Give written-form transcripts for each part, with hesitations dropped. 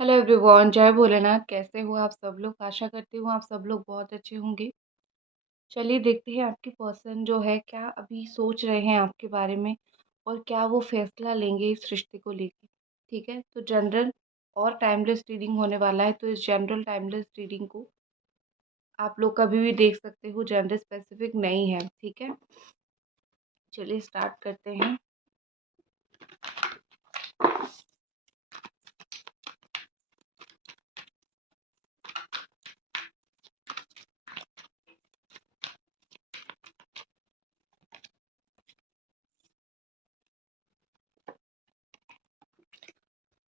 Hello everyone, जय भोलेनाथ। कैसे हो आप सब लोग? आशा करती हूँ आप सब लोग बहुत अच्छे होंगे। चलिए देखते हैं आपकी पर्सन जो है क्या अभी सोच रहे हैं आपके बारे में और क्या वो फैसला लेंगे इस रिश्ते को लेके। ठीक है, तो जनरल और टाइमलेस रीडिंग होने वाला है। तो इस जनरल टाइमलेस रीडिंग को आप लोग कभी भी देख सकते हो, जेंडर स्पेसिफिक नहीं है। ठीक है, चलिए स्टार्ट करते हैं।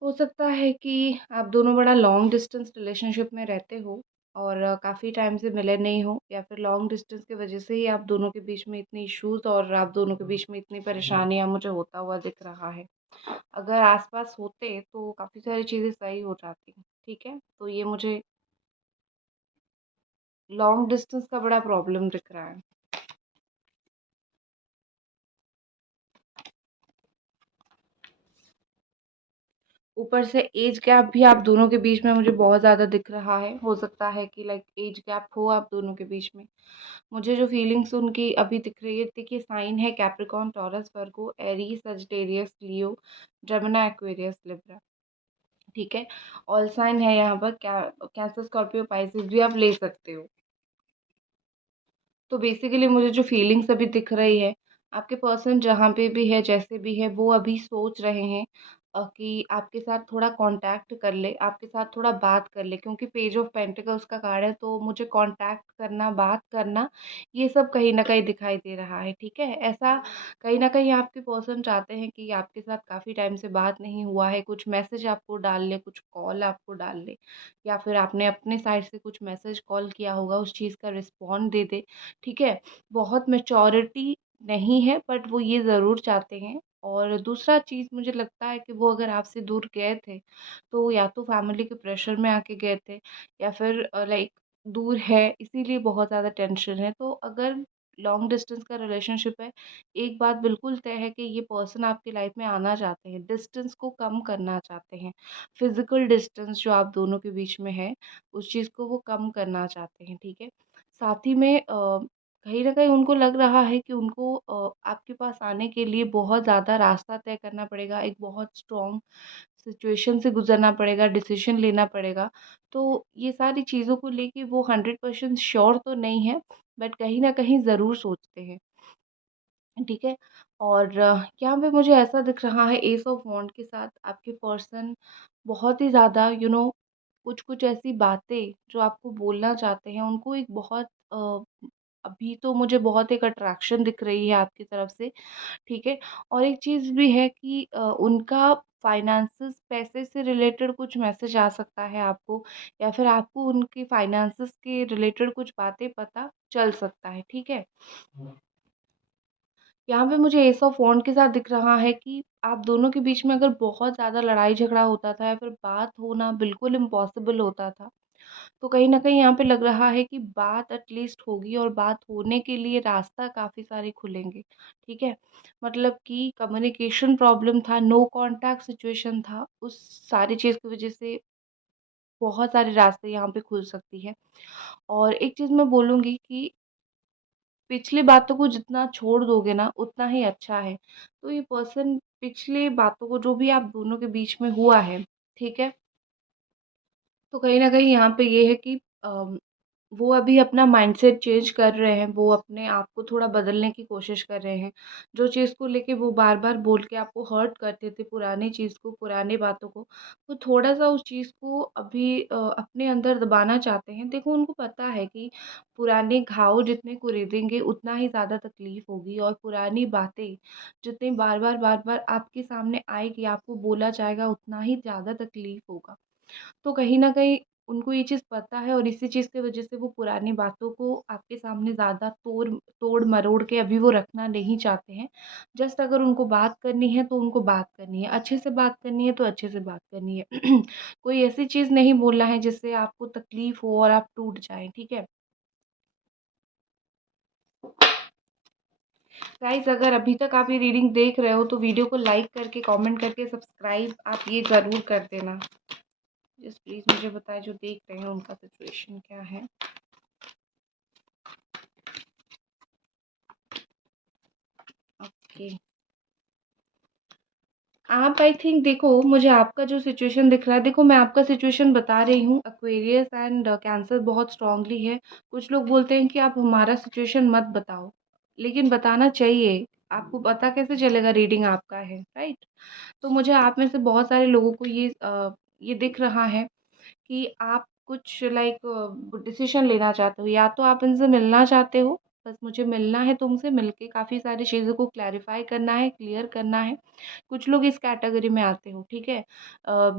हो सकता है कि आप दोनों बड़ा लॉन्ग डिस्टेंस रिलेशनशिप में रहते हो और काफ़ी टाइम से मिले नहीं हो, या फिर लॉन्ग डिस्टेंस की वजह से ही आप दोनों के बीच में इतनी इश्यूज और आप दोनों के बीच में इतनी परेशानियां मुझे होता हुआ दिख रहा है। अगर आसपास होते तो काफ़ी सारी चीज़ें सही हो जाती। ठीक है, तो ये मुझे लॉन्ग डिस्टेंस का बड़ा प्रॉब्लम दिख रहा है। ऊपर से एज गैप भी आप दोनों के बीच में मुझे बहुत ज़्यादा दिख रहा है। हो सकता है कि लाइक एज गैप हो आप दोनों के बीच में। मुझे जो फीलिंग्स उनकी अभी दिख रही है, देखिए साइन है कैप्रिकॉर्न, टॉरस, वर्गो, एरीज, सजिटेरियस, लियो, जेमिनी, एक्वेरियस, लिब्रा। ठीक है, ऑल साइन है यहाँ पर। कैंसर, स्कॉर्पियो, पाइसेस भी आप ले सकते हो। तो बेसिकली मुझे जो फीलिंग्स अभी दिख रही है, आपके पर्सन जहाँ पे भी है, जैसे भी है, वो अभी सोच रहे हैं कि आपके साथ थोड़ा कांटेक्ट कर ले, आपके साथ थोड़ा बात कर ले। क्योंकि पेज ऑफ पेंटिकल्स का कार्ड है, तो मुझे कांटेक्ट करना, बात करना, ये सब कहीं ना कहीं दिखाई दे रहा है। ठीक है, ऐसा कहीं ना कहीं आपके पर्सन चाहते हैं कि आपके साथ काफ़ी टाइम से बात नहीं हुआ है, कुछ मैसेज आपको डाल ले, कुछ कॉल आपको डाल ले, या फिर आपने अपने साइड से कुछ मैसेज कॉल किया होगा, उस चीज़ का रिस्पॉन्ड दे दे। ठीक है, बहुत मैच्योरिटी नहीं है, बट वो ये ज़रूर चाहते हैं। और दूसरा चीज़ मुझे लगता है कि वो अगर आपसे दूर गए थे, तो या तो फैमिली के प्रेशर में आके गए थे, या फिर लाइक दूर है इसीलिए बहुत ज़्यादा टेंशन है। तो अगर लॉन्ग डिस्टेंस का रिलेशनशिप है, एक बात बिल्कुल तय है कि ये पर्सन आपकी लाइफ में आना चाहते हैं, डिस्टेंस को कम करना चाहते हैं। फिजिकल डिस्टेंस जो आप दोनों के बीच में है, उस चीज़ को वो कम करना चाहते हैं। ठीक है, साथ ही में कहीं न कहीं उनको लग रहा है कि उनको आपके पास आने के लिए बहुत ज़्यादा रास्ता तय करना पड़ेगा, एक बहुत स्ट्रॉन्ग सिचुएशन से गुज़रना पड़ेगा, डिसीज़न लेना पड़ेगा। तो ये सारी चीज़ों को लेके वो 100% श्योर तो नहीं है, बट कहीं न कहीं ज़रूर सोचते हैं। ठीक है, और यहाँ पे मुझे ऐसा दिख रहा है एस ऑफ वॉन्ड के साथ आपके पर्सन बहुत ही ज़्यादा कुछ-कुछ ऐसी बातें जो आपको बोलना चाहते हैं, उनको एक बहुत अभी तो मुझे बहुत एक अट्रैक्शन दिख रही है आपकी तरफ से। ठीक है, और एक चीज़ भी है कि उनका फाइनेंसेस, पैसे से रिलेटेड कुछ मैसेज आ सकता है आपको, या फिर आपको उनके फाइनेंसेस के रिलेटेड कुछ बातें पता चल सकता है। ठीक है, यहाँ पे मुझे एस ऑफ वॉन्ड के साथ दिख रहा है कि आप दोनों के बीच में अगर बहुत ज़्यादा लड़ाई झगड़ा होता था, या फिर बात होना बिल्कुल इम्पॉसिबल होता था, तो कहीं न कहीं यहाँ पे लग रहा है कि बात एटलीस्ट होगी, और बात होने के लिए रास्ता काफ़ी सारे खुलेंगे। ठीक है? मतलब कि कम्युनिकेशन प्रॉब्लम था, नो कॉन्टैक्ट सिचुएशन था, उस सारी चीज़ की वज़ह से बहुत सारे रास्ते यहाँ पे खुल सकती है। और एक चीज़ मैं बोलूँगी कि पिछली बातों को जितना छोड़ दोगे ना, उतना ही अच्छा है। तो ये पर्सन पिछली बातों को, जो भी आप दोनों के बीच में हुआ है, ठीक है? तो कहीं न कहीं यहाँ पे ये है कि वो अभी अपना माइंडसेट चेंज कर रहे हैं, वो अपने आप को थोड़ा बदलने की कोशिश कर रहे हैं। जो चीज़ को लेके वो बार-बार बोल के आपको हर्ट करते थे, पुरानी चीज़ को, पुरानी बातों को, वो थोड़ा-सा उस चीज़ को अभी अपने अंदर दबाना चाहते हैं। देखो, उनको पता है कि पुराने घाव जितने कुरेदेंगे, उतना ही ज़्यादा तकलीफ़ होगी, और पुरानी बातें जितनी बार-बार, बार-बार आपके सामने आएगी, आपको बोला जाएगा, उतना ही ज़्यादा तकलीफ़ होगा। तो कहीं न कहीं उनको ये चीज़ पता है, और इसी चीज़ की वज़ह से वो पुरानी बातों को आपके सामने ज़्यादा तोड़-मरोड़ के अभी वो रखना नहीं चाहते हैं। जस्ट अगर उनको बात करनी है, तो उनको बात करनी है, अच्छे से बात करनी है, तो अच्छे से बात करनी है। कोई ऐसी चीज़ नहीं बोलना है जिससे आपको तकलीफ़ हो और आप टूट जाएँ, ठीक है? गाइज़, अगर अभी तक आप ये रीडिंग देख रहे हो, तो वीडियो को लाइक करके, कमेंट करके, सब्सक्राइब आप ये ज़रूर कर देना। जस्ट प्लीज़ मुझे बताएँ जो देख रहे हैं उनका सिचुएशन क्या है? ओके। आप आई थिंक देखो मुझे आपका जो सिचुएशन दिख रहा है, देखो मैं आपका सिचुएशन बता रही हूँ, एक्वेरियस एंड कैंसर बहुत स्ट्रांगली है। कुछ लोग बोलते हैं कि आप हमारा सिचुएशन मत बताओ, लेकिन बताना चाहिए। आपको पता कैसे चलेगा रीडिंग आपका है, राइट? तो मुझे आप में से बहुत सारे लोगों को ये दिख रहा है कि आप कुछ डिसीजन लेना चाहते हो, या तो आप इनसे मिलना चाहते हो, बस मुझे मिलना है तुमसे, मिलके काफ़ी सारी चीज़ों को क्लैरिफाई करना है, क्लियर करना है। कुछ लोग इस कैटेगरी में आते हो, ठीक है?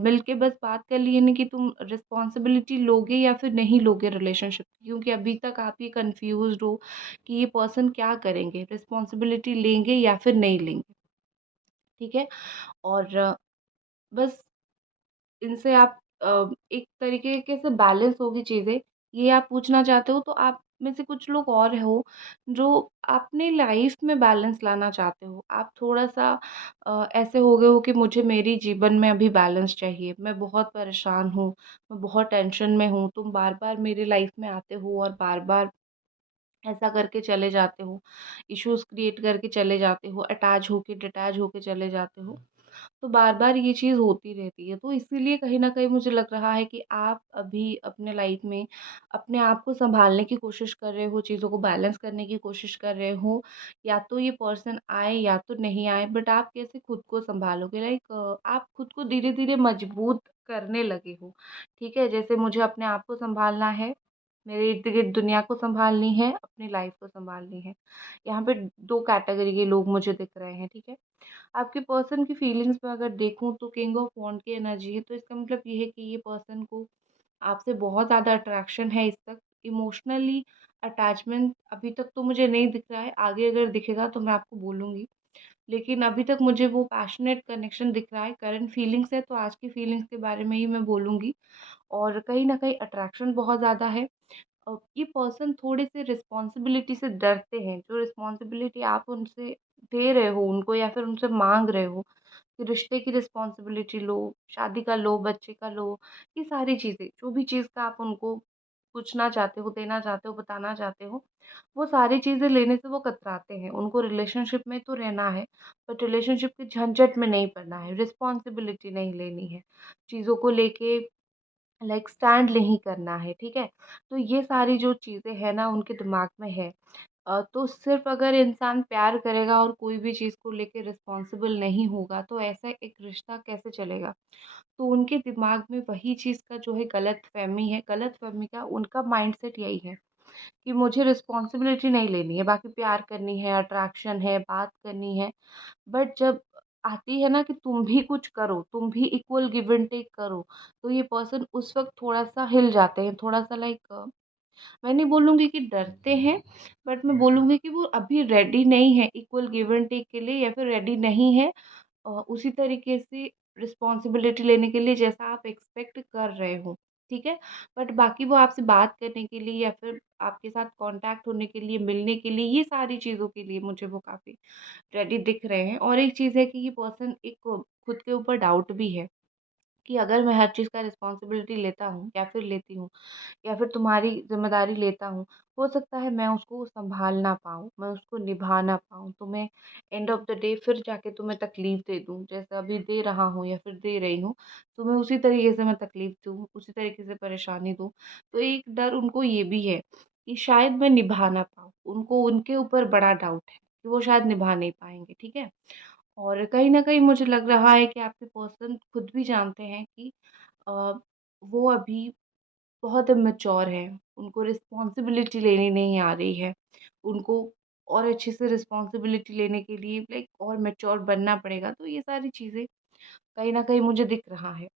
मिलके बस बात कर लिए नहीं कि तुम रिस्पॉन्सिबिलिटी लोगे या फिर नहीं लोगे रिलेशनशिप की, क्योंकि अभी तक आप ये कन्फ्यूज़्ड हो कि ये पर्सन क्या करेंगे, रिस्पॉन्सिबिलिटी लेंगे या फिर नहीं लेंगे, ठीक है? और बस इनसे आप एक तरीके के से बैलेंस होगी चीज़ें, ये आप पूछना चाहते हो। तो आप में से कुछ लोग और हो, जो अपनी लाइफ़ में बैलेंस लाना चाहते हो। आप थोड़ा-सा ऐसे हो गए हो कि मुझे मेरी जीवन में अभी बैलेंस चाहिए, मैं बहुत परेशान हूँ, मैं बहुत टेंशन में हूँ, तुम बार-बार मेरी लाइफ़ में आते हो और बार-बार ऐसा करके चले जाते हो, इश्यूज़ क्रिएट करके चले जाते हो, अटैच होके डिटैच होके चले जाते हो। तो बार-बार ये चीज़ होती रहती है। तो इसीलिए कहीं न कहीं मुझे लग रहा है कि आप अभी अपने लाइफ़ में अपने आप को सँभालने की कोशिश कर रहे हो, चीज़ों को बैलेंस करने की कोशिश कर रहे हो। या तो ये पर्सन आए या तो नहीं आए, बट आप कैसे खुद को सँभालोगे? आप खुद को धीरे-धीरे मजबूत करने लगे हो, ठीक है? जैसे मुझे अपने आप को सँभालना है, मेरे इर्द-गिर्द दुनिया को सँभालनी है, अपनी लाइफ़ को सँभालनी है। यहाँ पे 2 कैटेगरी के लोग मुझे दिख रहे हैं, ठीक है? आपके पर्सन की फीलिंग्स में अगर देखूँ तो किंग ऑफ वॉन्ड की एनर्जी है, तो इसका मतलब ये है कि ये पर्सन को आपसे बहुत ज़्यादा अट्रैक्शन है इस तक। इमोशनली अटैचमेंट अभी तक तो मुझे नहीं दिख रहा है, आगे अगर दिखेगा तो मैं आपको बोलूँगी। लेकिन अभी तक मुझे वो पैशनेट कनेक्शन दिख रहा है, करंट फीलिंग्स है तो आज की फीलिंग्स के बारे में ही मैं बोलूँगी। और कहीं न कहीं अट्रैक्शन बहुत ज़्यादा है। ये पर्सन थोड़े-से रिस्पॉन्सिबिलिटी से डरते हैं, जो रिस्पॉन्सिबिलिटी आप उनसे दे रहे हो उनको या फिर उनसे माँग रहे हो, कि रिश्ते की रिस्पॉन्सिबिलिटी लो, शादी का लो, बच्चे का लो, ये सारी चीज़ें, जो भी चीज़ का आप उनको पूछना चाहते हो, देना चाहते हो, बताना चाहते हो, वो सारी चीज़ें लेने से वो कतराते हैं। उनको रिलेशनशिप में तो रहना है, बट रिलेशनशिप के झंझट में नहीं पड़ना है, रिस्पॉन्सिबिलिटी नहीं लेनी है, चीज़ों को लेके स्टैंड नहीं करना है, ठीक है? तो ये सारी जो चीज़ें हैं ना उनके दिमाग में है। तो सिर्फ़ अगर इंसान प्यार करेगा और कोई भी चीज़ को लेके रिस्पॉन्सिबल नहीं होगा, तो ऐसा एक रिश्ता कैसे चलेगा? तो उनके दिमाग में वही चीज़ का जो है गलतफ़हमी है, गलतफ़हमी का उनका माइंडसेट यही है कि मुझे रिस्पॉन्सिबिलिटी नहीं लेनी है, बाकी प्यार करनी है, अट्रैक्शन है, बात करनी है। बट जब आती है ना कि तुम भी कुछ करो, तुम भी इक्वल गिव एंड टेक करो, तो ये पर्सन उस वक़्त थोड़ा-सा हिल जाते हैं, थोड़ा-सा मैं नहीं बोलूँगी कि डरते हैं, बट मैं बोलूँगी कि वो अभी रेडी नहीं है इक्वल गिव एंड टेक के लिए, या फिर रेडी नहीं है उसी तरीके से रिस्पॉन्सिबिलिटी लेने के लिए जैसा आप एक्सपेक्ट कर रहे हो, ठीक है? बट बाकी वो आपसे बात करने के लिए या फिर आपके साथ कॉन्टैक्ट होने के लिए, मिलने के लिए, ये सारी चीज़ों के लिए मुझे वो काफ़ी रेडी दिख रहे हैं। और एक चीज़ है कि ये पर्सन एक खुद के ऊपर डाउट भी है कि अगर मैं हर चीज़ का रिस्पॉन्सिबिलिटी लेता हूँ या फिर लेती हूँ या फिर तुम्हारी ज़िम्मेदारी लेता हूँ, हो सकता है मैं उसको सँभाल ना पाऊँ, मैं उसको निभा ना पाऊँ, तो मैं एंड ऑफ़ द डे फिर जाके तुम्हें तकलीफ़ दे दूँ, जैसे अभी दे रहा हूँ या फिर दे रही हूँ, तुम्हें उसी तरीके से मैं तकलीफ़ दूँ, उसी तरीके से परेशानी दूँ। तो एक डर उनको ये भी है कि शायद मैं निभा ना पाऊँ, उनको उनके ऊपर बड़ा डाउट है कि वो शायद निभा नहीं पाएँगे, ठीक है? और कहीं न कहीं मुझे लग रहा है कि आपके पर्सन खुद भी जानते हैं कि अ, वो अभी बहुत इमैच्योर हैं, उनको रिस्पॉन्सिबिलिटी लेनी नहीं आ रही है। उनको और अच्छे से रिस्पॉन्सिबिलिटी लेने के लिए और मैच्योर बनना पड़ेगा, तो ये सारी चीज़ें कहीं न कहीं मुझे दिख रहा है।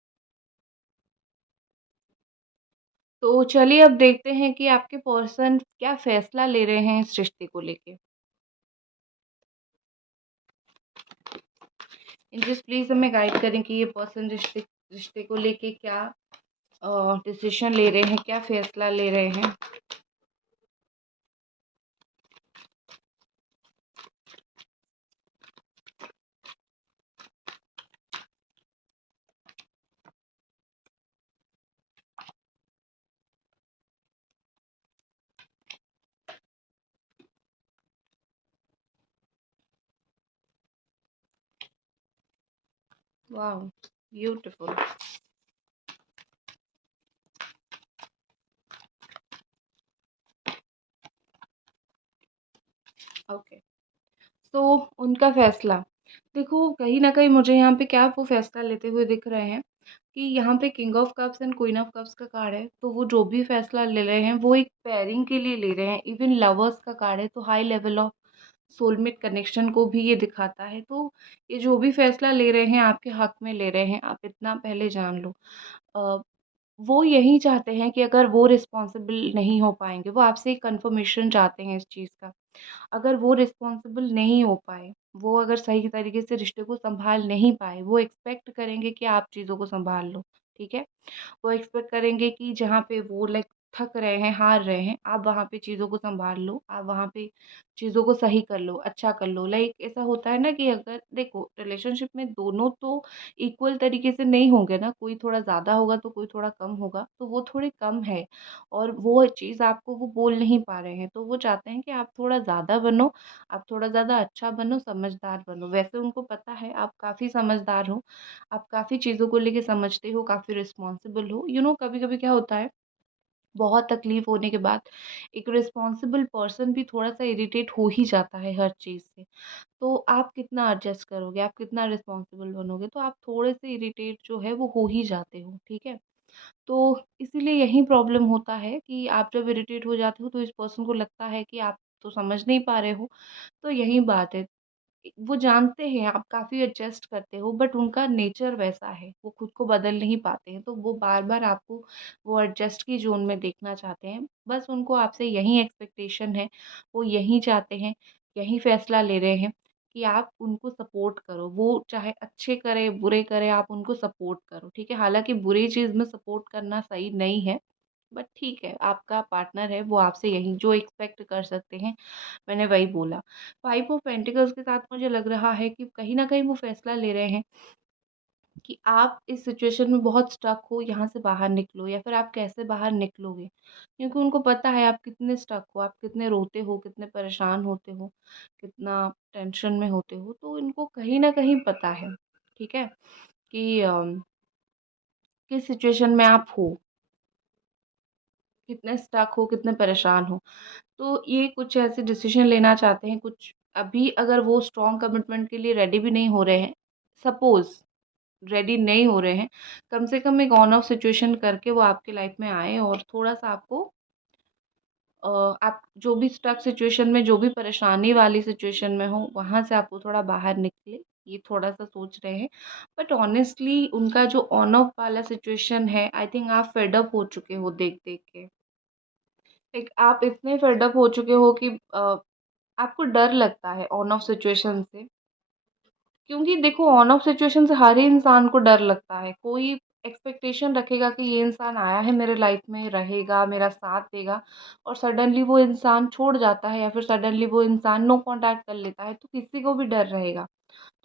तो चलिए अब देखते हैं कि आपके पर्सन क्या फ़ैसला ले रहे हैं इस रिश्ते को लेके। एंजल्स प्लीज़ हमें गाइड करें कि ये पर्सन रिश्ते रिश्ते को लेके क्या डिसीज़न ले रहे हैं, क्या फ़ैसला ले रहे हैं। वाओ! ब्यूटीफुल। ओके। तो उनका फ़ैसला, देखो कहीं न कहीं मुझे यहाँ पे क्या वो फ़ैसला लेते हुए दिख रहे हैं कि यहाँ पे king of cups and queen of cups का कार्ड है, तो वो जो भी फ़ैसला ले रहे हैं, वो एक पेयरिंग के लिए ले रहे हैं। इवन लवर्स का कार्ड है, तो high level of soulmate connection को भी ये दिखाता है। तो ये जो भी फ़ैसला ले रहे हैं, आपके हक़ में ले रहे हैं, आप इतना पहले जान लो। अ, वो यही चाहते हैं कि अगर वो रिस्पॉन्सिबल नहीं हो पाएँगे, वो आपसे एक कन्फर्मेशन चाहते हैं इस चीज़ का। अगर वो रिस्पॉन्सिबल नहीं हो पाए, वो अगर सही तरीके से रिश्ते को सँभाल नहीं पाए, वो एक्सपेक्ट करेंगे कि आप चीज़ों को सँभाल लो, ठीक है? वो एक्सपेक्ट करेंगे कि जहाँ पे वो लाइक थक रहे हैं, हार रहे हैं, आप वहाँ पे चीज़ों को सँभाल लो, आप वहाँ पे चीज़ों को सही कर लो, अच्छा कर लो। लाइक ऐसा होता है ना कि अगर देखो रिलेशनशिप में दोनों तो इक्वल तरीके से नहीं होंगे ना, कोई थोड़ा ज़्यादा होगा तो कोई थोड़ा कम होगा, तो वो थोड़े कम है और वो चीज़ आपको वो बोल नहीं पा रहे हैं, तो वो चाहते हैं कि आप थोड़ा ज़्यादा बनो, आप थोड़ा ज़्यादा अच्छा बनो, समझदार बनो। वैसे उनको पता है आप काफ़ी समझदार हो, आप काफ़ी चीज़ों को लेके समझते हो, काफ़ी रिस्पॉन्सिबल हो। कभी-कभी क्या होता है, बहुत तकलीफ़ होने के बाद एक रिस्पॉन्सिबल पर्सन भी थोड़ा-सा इरिटेट हो ही जाता है हर चीज़ से। तो आप कितना एडजस्ट करोगे, आप कितना रिस्पॉन्सिबल बनोगे, तो आप थोड़े से इरिटेट जो है वो हो ही जाते हो, ठीक है? तो इसीलिए यही प्रॉब्लम होता है कि आप जब इरिटेट हो जाते हो तो इस पर्सन को लगता है कि आप तो समझ नहीं पा रहे हो, तो यही बात है। वो जानते हैं आप काफ़ी एडजस्ट करते हो बट उनका नेचर वैसा है, वो खुद को बदल नहीं पाते हैं, तो वो बार-बार आपको वो एडजस्ट की ज़ोन में देखना चाहते हैं। बस उनको आपसे यही एक्सपेक्टेशन है, वो यही चाहते हैं, यही फ़ैसला ले रहे हैं कि आप उनको सपोर्ट करो। वो चाहे अच्छे करें, बुरे करें, आप उनको सपोर्ट करो, ठीक है? हालाँकि बुरी चीज़ में सपोर्ट करना सही नहीं है, बट ठीक है, आपका पार्टनर है, वो आपसे यही जो एक्सपेक्ट कर सकते हैं, मैंने वही बोला। 5 ऑफ पेंटिकल्स के साथ मुझे लग रहा है कि कहीं न कहीं वो फ़ैसला ले रहे हैं कि आप इस सिचुएशन में बहुत स्टक हो, यहाँ से बाहर निकलो या फिर आप कैसे बाहर निकलोगे? क्योंकि उनको पता है आप कितने स्टक हो, आप कितने रोते हो, कितने परेशान होते हो, कितना टेंशन में होते हो, तो इनको कहीं न कहीं पता है, ठीक है? कि किस सिचुएशन में आप हो, कितने स्टक हो, कितने परेशान हो। तो ये कुछ ऐसे डिसीज़न लेना चाहते हैं, कुछ अभी अगर वो स्ट्रॉन्ग कमिटमेंट के लिए रेडी भी नहीं हो रहे हैं, सपोज़ रेडी नहीं हो रहे हैं, कम से कम एक ऑन ऑफ सिचुएशन करके वो आपकी लाइफ़ में आएँ और थोड़ा-सा आपको आप जो भी स्टक सिचुएशन में, जो भी परेशानी वाली सिचुएशन में हो, वहाँ से आपको थोड़ा बाहर निकले, ये थोड़ा-सा सोच रहे हैं। बट ऑनेस्टली उनका जो ऑन ऑफ वाला सिचुएशन है, आई थिंक आप फेड अप हो चुके हो देख-देख के। लाइक आप इतने फेड अप हो चुके हो कि आपको डर लगता है ऑन ऑफ सिचुएशन से। क्योंकि देखो ऑन ऑफ सिचुएशन से हर ही इंसान को डर लगता है। कोई एक्सपेक्टेशन रखेगा कि ये इंसान आया है मेरे लाइफ में, रहेगा, मेरा साथ देगा और सडनली वो इंसान छोड़ जाता है या फिर सडनली वो इंसान नो कॉन्टैक्ट कर लेता है, तो किसी को भी डर रहेगा।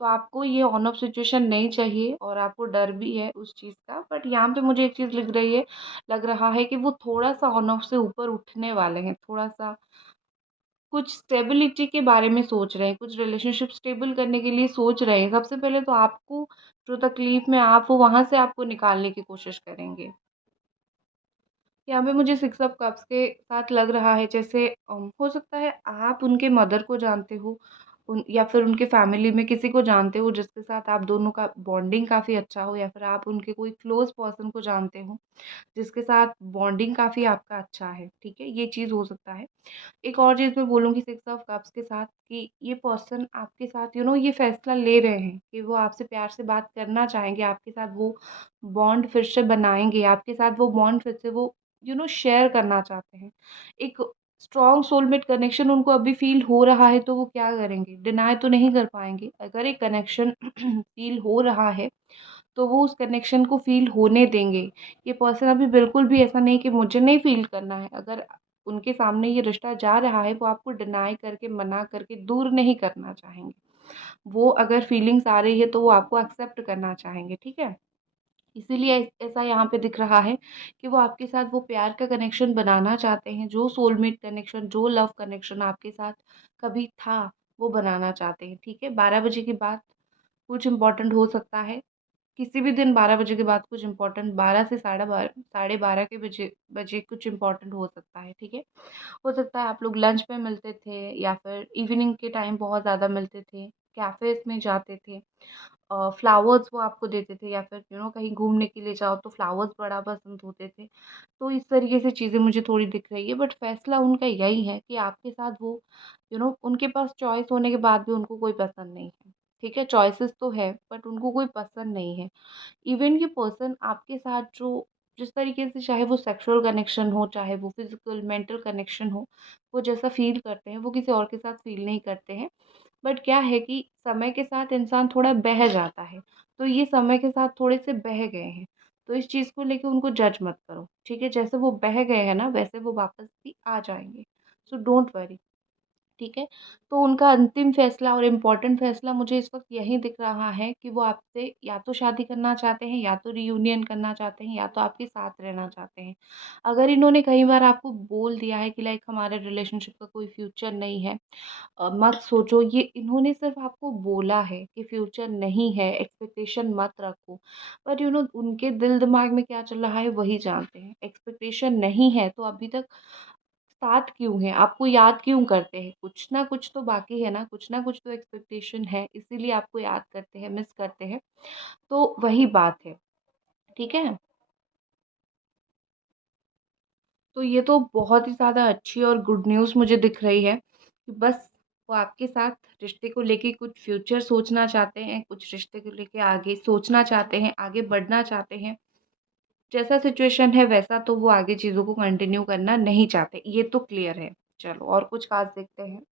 तो आपको ये ऑन ऑफ सिचुएशन नहीं चाहिए और आपको डर भी है उस चीज़ का। बट यहाँ पे मुझे एक चीज़ लग रहा है कि वो थोड़ा-सा ऑन ऑफ से ऊपर उठने वाले हैं, थोड़ा-सा कुछ स्टेबिलिटी के बारे में सोच रहे हैं, कुछ रिलेशनशिप स्टेबल करने के लिए सोच रहे हैं। सबसे पहले तो आपको जो तकलीफ़ में आप हो, वहाँ से आपको निकालने की कोशिश करेंगे। यहाँ पे मुझे 6 ऑफ कप्स के साथ लग रहा है जैसे हो सकता है आप उनके मदर को जानते हो उन या फिर उनके फैमिली में किसी को जानते हो जिसके साथ आप दोनों का बॉन्डिंग काफ़ी अच्छा हो या फिर आप उनके कोई क्लोज़ पर्सन को जानते हो, जिसके साथ बॉन्डिंग काफ़ी आपका अच्छा है, ठीक है? ये चीज़ हो सकता है। एक और चीज़ मैं बोलूँगी 6 ऑफ कप्स के साथ कि ये पर्सन आपके साथ ये फ़ैसला ले रहे हैं कि वो आपसे प्यार से बात करना चाहेंगे, आपके साथ वो बॉन्ड फिर से बनाएँगे, आपके साथ वो बॉन्ड फिर से वो शेयर करना चाहते हैं। एक स्ट्रॉन्ग सोलमेट कनेक्शन उनको अभी फ़ील हो रहा है तो वो क्या करेंगे? डिनाय तो नहीं कर पाएँगे। अगर एक कनेक्शन फ़ील हो रहा है तो वो उस कनेक्शन को फ़ील होने देंगे। ये पर्सन अभी बिल्कुल भी ऐसा नहीं कि मुझे नहीं फ़ील करना है, अगर उनके सामने ये रिश्ता जा रहा है, वो आपको डिनाई करके, मना करके दूर नहीं करना चाहेंगे। वो अगर फीलिंग्स आ रही है, तो वो आपको एक्सेप्ट करना चाहेंगे, ठीक है? इसीलिए ऐसा यहाँ पे दिख रहा है कि वो आपके साथ वो प्यार का कनेक्शन बनाना चाहते हैं, जो सोलमेट कनेक्शन, जो लव कनेक्शन आपके साथ कभी था, वो बनाना चाहते हैं, ठीक है? 12 बजे के बाद कुछ इम्पोर्टेंट हो सकता है। किसी भी दिन 12 बजे के बाद कुछ इम्पोर्टेंट, 12 से साढ़े 12 के बजे बजे कुछ इम्पोर्टेंट हो सकता है, ठीक है? हो सकता है आप लोग लंच पे मिलते थे या फिर इवनिंग के टाइम बहुत ज़्यादा मिलते थे, कैफ़ेज़ में जाते थे। फ्लावर्स वो आपको देते थे या फिर कहीं घूमने के लिए जाओ तो फ्लावर्स बड़ा पसंद होते थे। तो इस तरीके से चीज़ें मुझे थोड़ी दिख रही है, बट फ़ैसला उनका यही है कि आपके साथ वो उनके पास चॉइस होने के बाद भी उनको कोई पसंद नहीं है, ठीक है? चॉइसेस तो है बट उनको कोई पसंद नहीं है। इवन ये पर्सन आपके साथ जो जिस तरीके से, चाहे वो सेक्सुअल कनेक्शन हो, चाहे वो फिजिकल मेंटल कनेक्शन हो, वो जैसा फील करते हैं वो किसी और के साथ फील नहीं करते हैं। बट क्या है कि समय के साथ इंसान थोड़ा बह जाता है, तो ये समय के साथ थोड़े से बह गए हैं। तो इस चीज़ को लेके उनको जज मत करो, ठीक है? जैसे वो बह गए हैं ना, वैसे वो वापस भी आ जाएंगे। सो डोंट वरी, ठीक है? तो उनका अंतिम फ़ैसला और इम्पोर्टेंट फ़ैसला मुझे इस वक़्त यही दिख रहा है कि वो आपसे या तो शादी करना चाहते हैं, या तो रियूनियन करना चाहते हैं, या तो आपके साथ रहना चाहते हैं। अगर इन्होंने कई बार आपको बोल दिया है कि लाइक हमारे रिलेशनशिप का कोई फ्यूचर नहीं है, मत सोचो, ये इन्होंने सिर्फ़ आपको बोला है कि फ्यूचर नहीं है, एक्सपेक्टेशन मत रखो। पर उनके दिल-दिमाग में क्या चल रहा है वही जानते हैं। एक्सपेक्टेशन नहीं है तो अभी तक साथ क्यों हैं? आपको याद क्यों करते हैं? कुछ ना कुछ तो बाकी है ना, कुछ ना कुछ तो एक्सपेक्टेशन है, इसीलिए आपको याद करते हैं, मिस करते हैं। तो वही बात है, ठीक है? तो ये तो बहुत ही ज़्यादा अच्छी और गुड न्यूज़ मुझे दिख रही है कि बस वो आपके साथ रिश्ते को लेके कुछ फ्यूचर सोचना चाहते हैं, कुछ रिश्ते को लेके आगे सोचना चाहते हैं, आगे बढ़ना चाहते हैं। जैसा सिचुएशन है वैसा तो वो आगे चीज़ों को कंटिन्यू करना नहीं चाहते, ये तो क्लियर है। चलो और कुछ खास देखते हैं।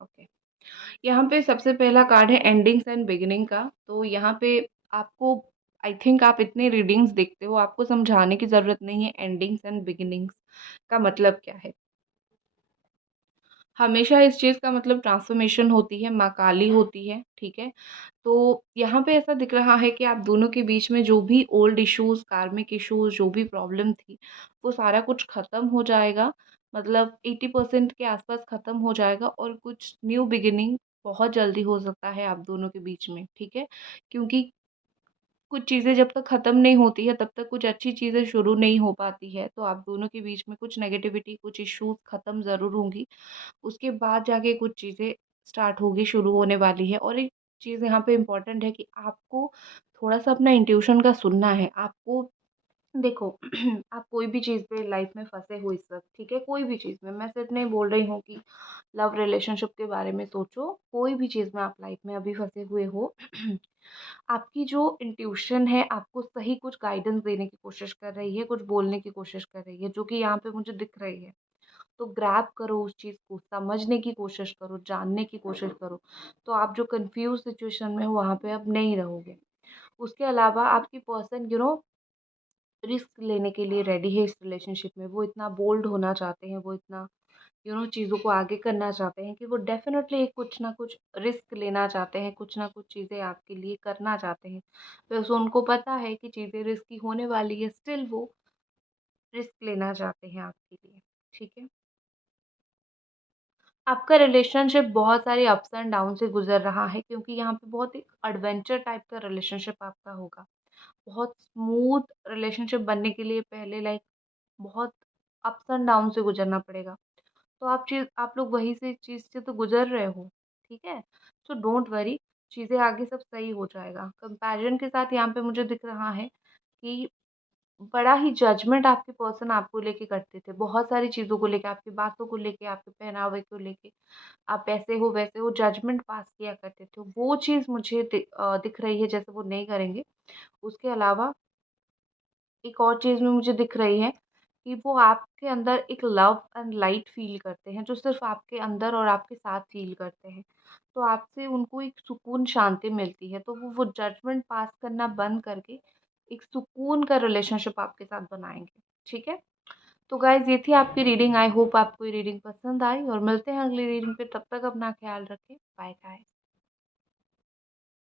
ओके। यहाँ पे सबसे पहला कार्ड है एंडिंग्स एंड बिगिनिंग का। तो यहाँ पे आपको, आई थिंक आप इतने रीडिंग्स देखते हो, आपको समझाने की ज़रूरत नहीं है एंडिंग्स एंड बिगिनिंग्स का मतलब क्या है। हमेशा इस चीज़ का मतलब ट्रांसफॉर्मेशन होती है, माँ काली होती है, ठीक है? तो यहाँ पे ऐसा दिख रहा है कि आप दोनों के बीच में जो भी ओल्ड इश्यूज़, कार्मिक इश्यूज़, जो भी प्रॉब्लम थी, वो सारा कुछ ख़त्म हो जाएगा। मतलब 80% के आस-पास ख़त्म हो जाएगा और कुछ न्यू बिगिनिंग बहुत जल्दी हो सकता है आप दोनों के बीच में, ठीक है? क्योंकि कुछ चीज़ें जब तक ख़त्म नहीं होती है, तब तक कुछ अच्छी चीज़ें शुरू नहीं हो पाती है। तो आप दोनों के बीच में कुछ नेगेटिविटी, कुछ इश्यूज़ ख़त्म ज़रूर होंगी। उसके बाद जाके कुछ चीज़ें स्टार्ट होगी, शुरू होने वाली है। और एक चीज़ यहाँ पे इम्पोर्टेंट है कि आपको थोड़ा-सा अपना इंट्यूशन का सुनना है। आपको देखो आप कोई भी चीज़ पे लाइफ़ में फँसे हो इस वक़्त, ठीक है? कोई भी चीज़ में, मैं सिर्फ़ नहीं बोल रही हूँ कि लव रिलेशनशिप के बारे में सोचो, कोई भी चीज़ में आप लाइफ़ में अभी फँसे हुए हो, आपकी जो इंट्यूशन है आपको सही कुछ गाइडेंस देने की कोशिश कर रही है, कुछ बोलने की कोशिश कर रही है, जो कि यहाँ पे मुझे दिख रही है। तो ग्रैब करो उस चीज़ को, समझने की कोशिश करो, जानने की कोशिश करो, तो आप जो कन्फ्यूज़ सिचुएशन में हो वहाँ पे अब नहीं रहोगे। उसके अलावा आपकी पर्सन रिस्क लेने के लिए रेडी है इस रिलेशनशिप में, वो इतना बोल्ड होना चाहते हैं, वो इतना चीज़ों को आगे करना चाहते हैं कि वो डेफ़िनेटली कुछ ना कुछ रिस्क लेना चाहते हैं, कुछ ना कुछ चीज़ें आपके लिए करना चाहते हैं। बस उनको पता है कि चीज़ें रिस्की होने वाली है, स्टिल वो रिस्क लेना चाहते हैं आपके लिए, ठीक है? आपका रिलेशनशिप बहुत सारे अप्स एंड डाउन से गुज़र रहा है, क्योंकि यहाँ पे बहुत एक एडवेंचर टाइप का रिलेशनशिप आपका होगा। बहुत स्मूथ रिलेशनशिप बनने के लिए पहले लाइक बहुत अप्स एंड डाउन से गुज़रना पड़ेगा। तो आप लोग वही से चीज़ से तो गुज़र रहे हो, ठीक है? सो डोंट वरी, चीज़ें आगे सब सही हो जाएगा। कंपैरिज़न के साथ यहाँ पे मुझे दिख रहा है कि बड़ा ही जजमेंट आपके पर्सन आपको लेके करते थे। बहुत सारी चीज़ों को लेके, आपकी बातों को लेके, आपके पहनावे को लेके, आप ऐसे हो, वैसे हो, जजमेंट पास किया करते थे। वो चीज़ मुझे दिख रही है जैसे वो नहीं करेंगे। उसके अलावा एक और चीज़ में मुझे दिख रही है कि वो आपके अंदर एक लव एंड लाइट फ़ील करते हैं, जो सिर्फ़ आपके अंदर और आपके साथ फ़ील करते हैं। तो आपसे उनको एक सुकून, शांति मिलती है, तो वो जजमेंट पास करना बंद करके एक सुकून का रिलेशनशिप आपके साथ बनाएँगे, ठीक है? तो गाइज़ ये थी आपकी रीडिंग। आई होप आपको ये रीडिंग पसंद आई और मिलते हैं अगली रीडिंग पे। तब तक अपना ख़्याल रखें। Bye guys.